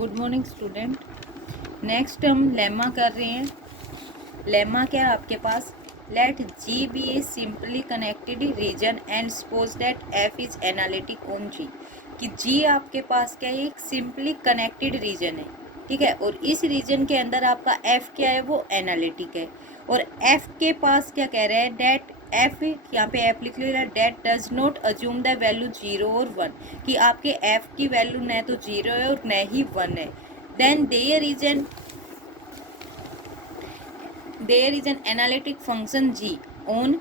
Good morning student. Next हम lemma कर रहे हैं। लेमा क्या है आपके पास, let G be a simply connected region and suppose that f is analytic on G. कि जी आपके पास क्या है, एक सिंपली कनेक्टेड रीजन है, ठीक है, और इस रीजन के अंदर आपका एफ क्या है, वो एनालिटिक है। और एफ के पास क्या कह रहा है, डेट एफ, यहाँ पे एफ लिख लिया, date does not assume the value 0 और 1, कि आपके एफ की वैल्यू न तो 0 है और न ही 1 है। Then there is an analytic function g on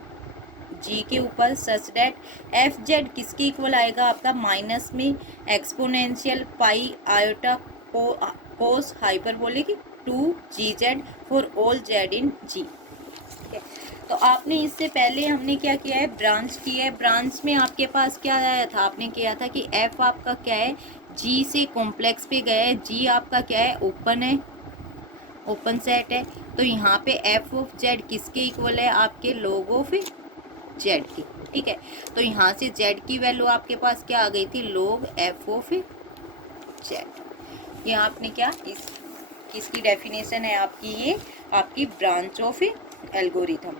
g के ऊपर सच डेट एफ जेड किसके इक्वल आएगा आपका, माइनस में exponential pi iota cos hyperbolic 2 GZ for all z in g. ठीक है, तो आपने इससे पहले हमने क्या किया है, ब्रांच किया है। ब्रांच में आपके पास क्या आया था, आपने किया था कि एफ आपका क्या है, जी से कॉम्प्लेक्स पे गया है, जी आपका क्या है, ओपन है, ओपन सेट है। तो यहाँ पे एफ ऑफ जेड किसके इक्वल है, आपके लॉग ऑफ जेड की। ठीक है, तो यहाँ से जेड की वैल्यू आपके पास क्या आ गई थी, लॉग एफ ऑफ जेड। ये आपने क्या, इस किसकी डेफिनेशन है आपकी, ये आपकी ब्रांच ऑफ एल्गोरिथम।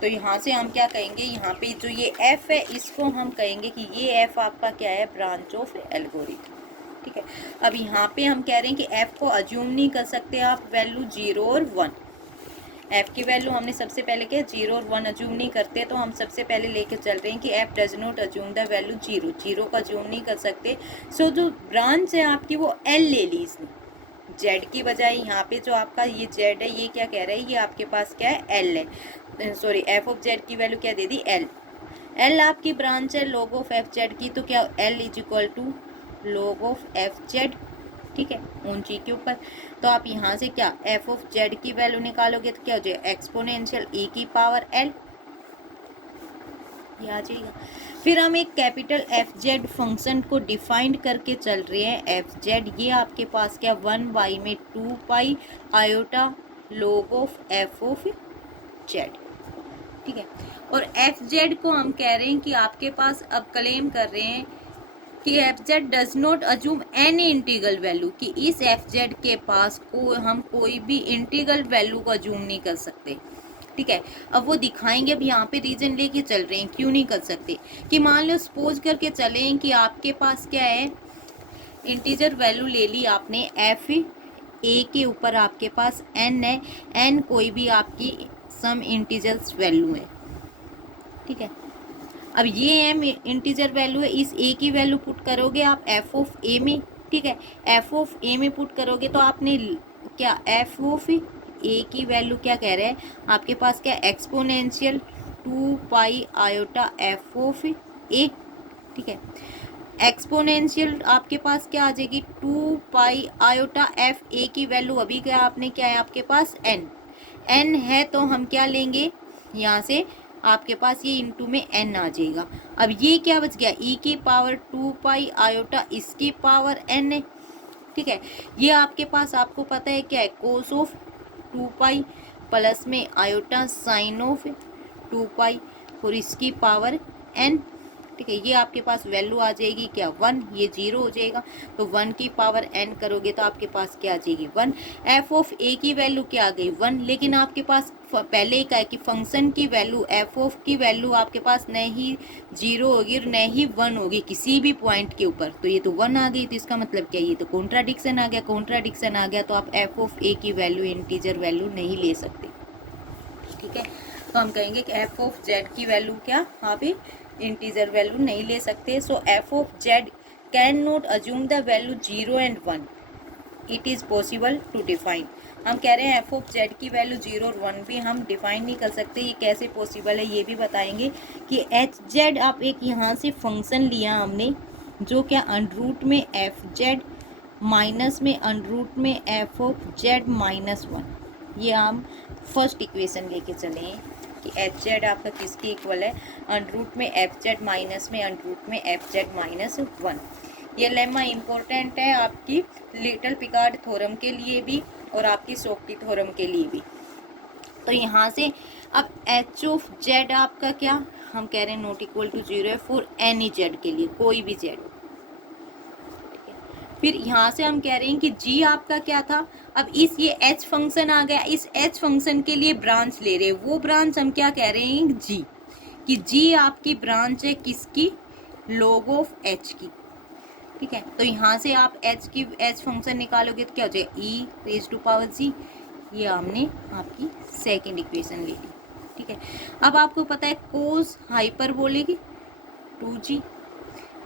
तो यहाँ से हम क्या कहेंगे, यहाँ पे जो ये एफ है इसको हम कहेंगे कि ये एफ आपका क्या है, ब्रांच ऑफ एल्गोरिथम। ठीक है, अब यहाँ पे हम कह रहे हैं कि एफ को अज्यूम नहीं कर सकते आप वैल्यू 0 और 1। एफ की वैल्यू हमने सबसे पहले क्या, 0 और 1 अज्यूम नहीं करते, तो हम सबसे पहले लेके चल रहे हैं कि F does not assume the value 0, 0 का अज्यूम नहीं कर सकते। सो जो ब्रांच है आपकी वो एल ले ली इसने, जेड की बजाय। यहाँ पे जो आपका ये जेड है, ये क्या कह रहा है, ये आपके पास क्या है, एल है, सॉरी एफ ऑफ जेड की वैल्यू क्या दे दी, एल। एल आपकी ब्रांच है लॉग ऑफ एफ जेड की, तो क्या l is equal to log of f z. ठीक है, ऑन जी के ऊपर। तो आप यहाँ से क्या, एफ ऑफ जेड की वैल्यू निकालोगे तो क्या हो जाएगा, एक्सपोनेंशियल ई की पावर एल, ये आ जाएगा। फिर हम एक कैपिटल एफ जेड फंक्शन को डिफाइंड करके चल रहे हैं। एफ जेड ये आपके पास क्या, 1 में 2 pi iota log of f of z. ठीक है, और एफ जेड को हम कह रहे हैं कि आपके पास अब क्लेम कर रहे हैं कि F Z does not assume any integral value, कि इस एफ जेड के पास को हम कोई भी इंटीग्रल वैल्यू को अज्यूम नहीं कर सकते। ठीक है, अब वो दिखाएंगे, अब यहाँ पे रीजन लेके चल रहे हैं क्यों नहीं कर सकते। कि मान लो सपोज करके चलें कि आपके पास क्या है, इंटीजर वैल्यू ले ली आपने, एफ ए के ऊपर आपके पास एन है, एन कोई भी आपकी सम इंटीजर्स वैल्यू है। ठीक है, अब ये एम इंटीजर वैल्यू है, इस ए की वैल्यू पुट करोगे आप एफ ऑफ ए में। ठीक है, एफ ऑफ ए में पुट करोगे तो आपने क्या, एफ ऑफ ए की वैल्यू क्या कह रहे हैं आपके पास, क्या exponential 2 pi iota f of a. ठीक है, एक्सपोनेंशियल आपके पास क्या आ जाएगी, 2 पाई आयोटा एफ ए की वैल्यू अभी क्या आपने, क्या है आपके पास, एन। एन है तो हम क्या लेंगे, यहाँ से आपके पास ये इंटू में एन आ जाएगा। अब ये क्या बच गया, ई की पावर 2 पाई आयोटा इसकी पावर एन है। ठीक है, ये आपके पास आपको पता है क्या है, कोस ऑफ 2 पाई प्लस में आयोटा साइन ऑफ 2 पाई और इसकी पावर एन। ठीक है, ये आपके पास वैल्यू आ जाएगी क्या, 1, ये 0 हो जाएगा, तो 1 की पावर n करोगे तो आपके पास क्या आ जाएगी, 1। एफ ऑफ ए की वैल्यू क्या आ गई, 1, लेकिन आपके पास पहले ही कहा है कि फंक्शन की वैल्यू एफ ऑफ की वैल्यू आपके पास न ही 0 होगी और न ही 1 होगी किसी भी पॉइंट के ऊपर, तो ये तो 1 आ गई, तो इसका मतलब क्या, ये तो कॉन्ट्राडिक्शन आ गया। कॉन्ट्राडिक्शन आ गया तो आप एफ ऑफ ए की वैल्यू इंटीजर वैल्यू नहीं ले सकते। ठीक है, तो हम कहेंगे कि एफ ऑफ जेड की वैल्यू क्या, आप इंटीजर वैल्यू नहीं ले सकते। So f of z can not assume the value 0 and 1, it is possible to define. हम कह रहे हैं एफ ऑफ जेड की वैल्यू 0 और 1 भी हम डिफाइन नहीं कर सकते, ये कैसे पॉसिबल है ये भी बताएंगे। कि एच जेड आप एक यहाँ से फंक्शन लिया हमने, जो क्या अंडरूट में एफ जेड माइनस में अंडरूट में एफ ऑफ जेड माइनस 1, ये हम फर्स्ट इक्वेशन लेके चले हैं कि एच जेड आपका किसके इक्वल है, अंडरूट में एफ जेड माइनस में अंडरूट में एफ जेड माइनस 1। ये लेमा इम्पोर्टेंट है आपकी लिटिल पिकार्ड थ्योरम के लिए भी और आपकी शॉक्टी थ्योरम के लिए भी। तो यहाँ से अब एच ऑफ जेड आपका क्या, हम कह रहे हैं नॉट इक्वल टू 0 है फॉर एनी जेड के लिए, कोई भी जेड। फिर यहाँ से हम कह रहे हैं कि जी आपका क्या था, अब इस ये एच फंक्शन आ गया, इस एच फंक्शन के लिए ब्रांच ले रहे हैं, वो ब्रांच हम क्या कह रहे हैं जी, कि जी आपकी ब्रांच है किसकी, log ऑफ एच की। ठीक है, तो यहाँ से आप एच फंक्शन निकालोगे तो क्या हो जाएगा, ई रेज टू पावर जी, ये हमने आपकी सेकेंड इक्वेशन ले ली। ठीक है, अब आपको पता है कोस हाइपरबोलिक 2g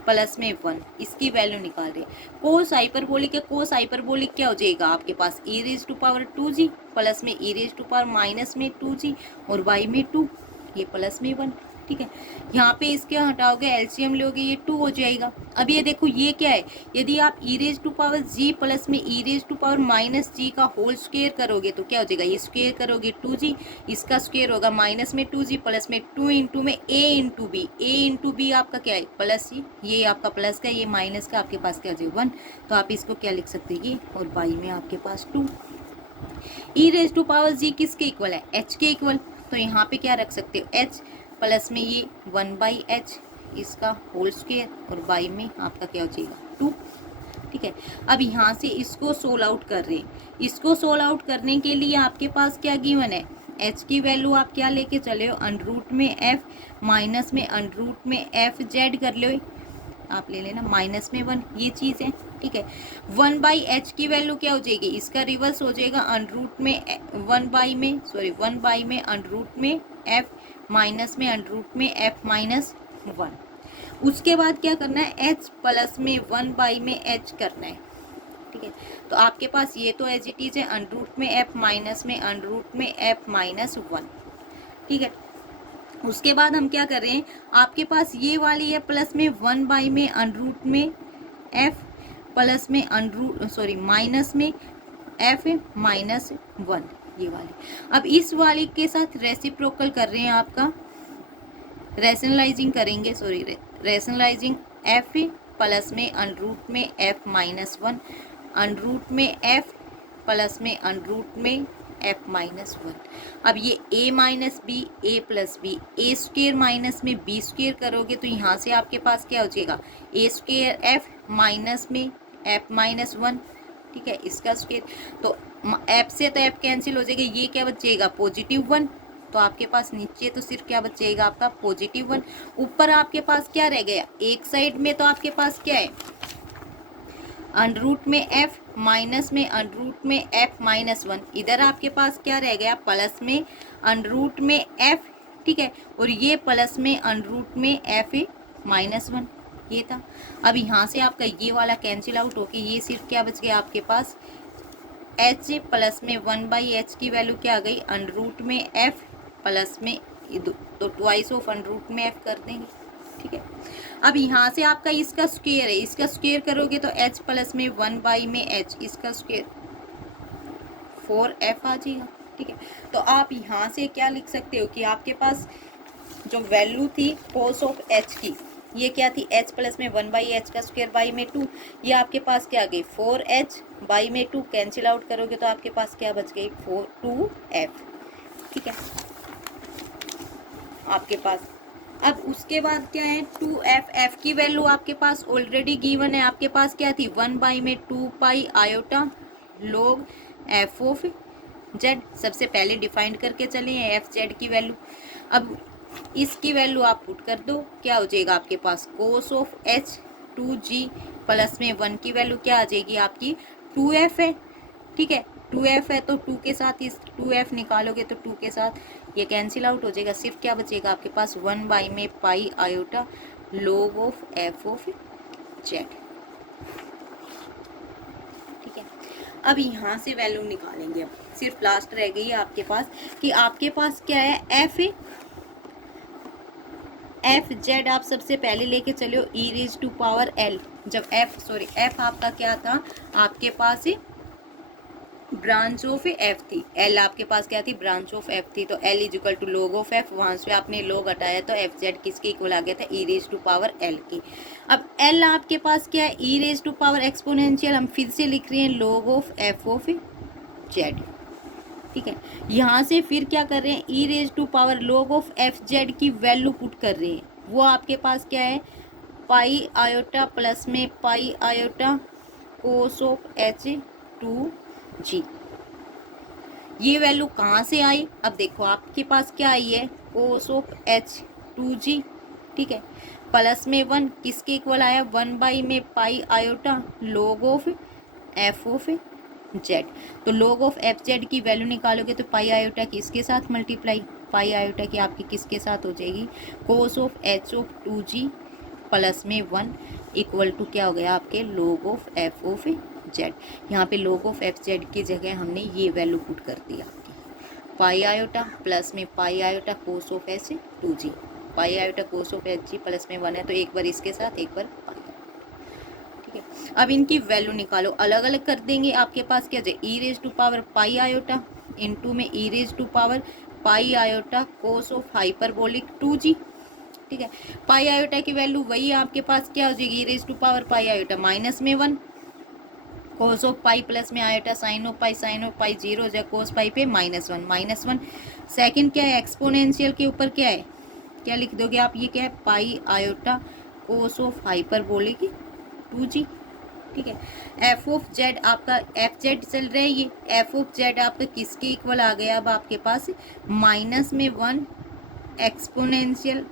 प्लस में 1, इसकी वैल्यू निकाल रहे हैं। कोस हाइपरबोलिक है, कोस हाइपरबोलिक क्या हो जाएगा आपके पास, e raise to power 2g plus में e raise to power minus में 2g और y में 2, ये प्लस में 1। ठीक है, यहाँ पे इसके हटाओगे एलसीएम लोगे, ये 2 हो जाएगा। अब ये देखो ये क्या है, यदि आप e raise to power g plus में e raise to power minus g का होल स्क्वायर करोगे तो क्या हो जाएगा, ये स्क्वायर करोगे 2g, इसका स्क्वायर होगा माइनस में 2g प्लस में 2 इंटू में a into b, a into b आपका क्या है प्लस जी, ये आपका प्लस का, ये माइनस का, आपके पास क्या हो जाएगा 1, तो आप इसको क्या लिख सकते हैं ये, और y में आपके पास 2। ई रेज टू पावर जी किसके इक्वल है, h के इक्वल, तो यहाँ पे क्या रख सकते हो h प्लस में ये 1/h इसका होल स्क्वायर और y में आपका क्या हो जाएगा 2। ठीक है, अब यहाँ से इसको सोल्व आउट कर रहे हैं, इसको सोल्व आउट करने के लिए आपके पास क्या गिवन है, h की वैल्यू आप क्या लेके चले हो, अंडरूट में f माइनस में अंडरूट में f जेड कर लो, आप ले लेना माइनस में 1, ये चीज़ है। ठीक है, 1/h की वैल्यू क्या हो जाएगी, इसका रिवर्स हो जाएगा अंडरूट में 1 में अंडरूट में f माइनस में अंडरूट में f माइनस 1। उसके बाद क्या करना है, h प्लस में 1 में h करना है। ठीक है, तो आपके पास ये तो एज इट इज है, अंडरूट में f माइनस में अंडरूट में f माइनस 1। ठीक है, उसके बाद हम क्या कर रहे हैं, आपके पास ये वाली है प्लस में 1 में अंडरूट में f प्लस में माइनस में f माइनस 1, ये वाली। अब इस वाली के साथ रेसिप्रोकल कर रहे हैं, आपका रैशनलाइजिंग करेंगे, रैशनलाइजिंग f प्लस में अंडरूट में f माइनस 1 अंडरूट में f प्लस में अंडरूट में f माइनस 1। अब ये a minus b, a plus b, a square minus में बी स्क्वेयर करोगे तो यहाँ से आपके पास क्या हो जाएगा, a स्क्वेयर f माइनस में f माइनस 1। ठीक है, इसका स्क्वेयर, तो f से तो f कैंसिल हो जाएगा, ये क्या बचेगा पॉजिटिव 1, तो आपके पास नीचे तो सिर्फ क्या बचेगा आपका पॉजिटिव 1। ऊपर आपके पास क्या रह गया, एक साइड में तो आपके पास क्या है अंडरूट में f माइनस में अंडरूट में f माइनस 1, इधर आपके पास क्या रह गया प्लस में अंडरूट में f। ठीक है, और ये प्लस में अंडरूट में f माइनस 1, ये था। अब यहाँ से आपका ये वाला कैंसिल आउट होके ये सिर्फ क्या बच गया आपके पास, h प्लस में 1/h की वैल्यू क्या आ गई, अंडरूट में f प्लस में तो ट्वाइस ऑफ अंडरूट में f कर देंगे। ठीक है, अब यहाँ से आपका इसका स्क्वायर है, इसका स्क्वायर करोगे तो h प्लस में 1 में h, इसका स्क्वायर 4f आ जाएगा। ठीक है, तो आप यहाँ से क्या लिख सकते हो कि आपके पास जो वैल्यू थी कोस ऑफ h की, ये क्या थी, h प्लस में 1/h का स्क्वायर y में 2, ये आपके पास क्या आ गई 4h y में 2, कैंसिल आउट करोगे तो आपके पास क्या बच गई 2f। ठीक है, आपके पास अब उसके बाद क्या है 2f, f की वैल्यू आपके पास ऑलरेडी गिवन है, आपके पास क्या थी 1 में 2 pi iota log f of z, सबसे पहले डिफाइंड करके चले हैं एफ जेड की वैल्यू। अब इसकी वैल्यू आप पुट कर दो, क्या हो जाएगा आपके पास cos of h 2g plus में 1 की वैल्यू क्या आ जाएगी आपकी 2f है। ठीक है, 2f है तो 2 के साथ इस 2f निकालोगे तो 2 के साथ ये कैंसिल आउट हो जाएगा, सिर्फ क्या बचेगा आपके पास 1 में pi iota log of f of z। ठीक है, अब यहाँ से वैल्यू निकालेंगे, अब सिर्फ लास्ट रह गई है आपके पास कि आपके पास क्या है एफ जेड आप सबसे पहले लेके चलो e raise to power l, जब एफ आपका क्या था आपके पास ब्रांच ऑफ एफ थी, एल आपके पास क्या थी ब्रांच ऑफ एफ थी, तो l is equal to log of f, वहां से आपने लॉग हटाया तो एफ जेड किसके इक्वल आ गया था e raise to power l की। अब एल आपके पास क्या है e raise to power exponential, हम फिर से लिख रहे हैं log of f of z. ठीक है, यहाँ से फिर क्या कर रहे हैं e raise to power log of f z की वैल्यू पुट कर रहे हैं, वो आपके पास क्या है पाई आयोटा प्लस में pi iota cos of h to g. ये वैल्यू कहाँ से आई? अब देखो आपके पास क्या आई है, कोस ऑफ एच टू जी, ठीक है, प्लस में 1 किसके इक्वल आया, 1 में pi iota log of f of Z. तो लॉग ऑफ एफ जेड की वैल्यू निकालोगे तो पाई आयोटा किसके साथ मल्टीप्लाई, पाई आयोटा की आपकी किसके साथ हो जाएगी, cos of h of two g plus में 1 इक्वल टू क्या हो गया आपके, log of f of z. यहाँ पे लॉग ऑफ एफ जेड की जगह हमने ये वैल्यू पुट कर दी आपकी, पाई आयोटा प्लस में pi iota cos of h to g, pi iota cos of h g plus में 1 है तो एक बार इसके साथ एक बार पाई, ठीक है। अब इनकी वैल्यू निकालो, अलग अलग कर देंगे, आपके पास क्या जाए, e raise to power pi iota into में e raise to power pi iota cos of hyperbolic two g, ठीक है। पाई आयोटा की वैल्यू वही आपके पास क्या हो जाएगी, e raise to power pi iota minus में 1 कोस ऑफ पाई प्लस में आयोटा साइन ऑफ पाई 0 जा कोस पाई पे -1 सेकंड क्या है, एक्सपोनेंशियल के ऊपर क्या है, क्या लिख दोगे आप, ये क्या है, pi iota cos of hyperbolic two g, ठीक है। एफ ऑफ जेड आपका, एफ जेड चल रहा है, ये एफ ऑफ जेड आपका किसके इक्वल आ गया अब आपके पास, माइनस में 1 exponential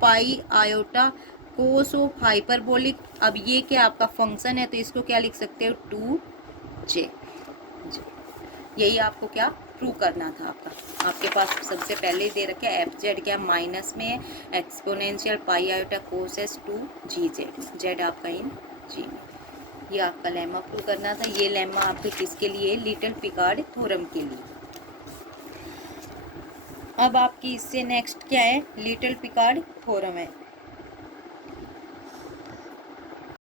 pi iota cos of hyperbolic. अब ये क्या आपका फंक्शन है तो इसको क्या लिख सकते हो, 2j। यही आपको क्या प्रूव करना था आपका, आपके पास सबसे पहले दे रखा है एफ जेड क्या माइनस में है, exponential pi iota cos s to g z, z आपका इन जी में, ये आपका लेमा प्रूव करना था। ये लेमा आपके किसके लिए, लिटिल पिकार्ड थ्योरम के लिए। अब आपकी इससे नेक्स्ट क्या है, लिटिल पिकार्ड थ्योरम है।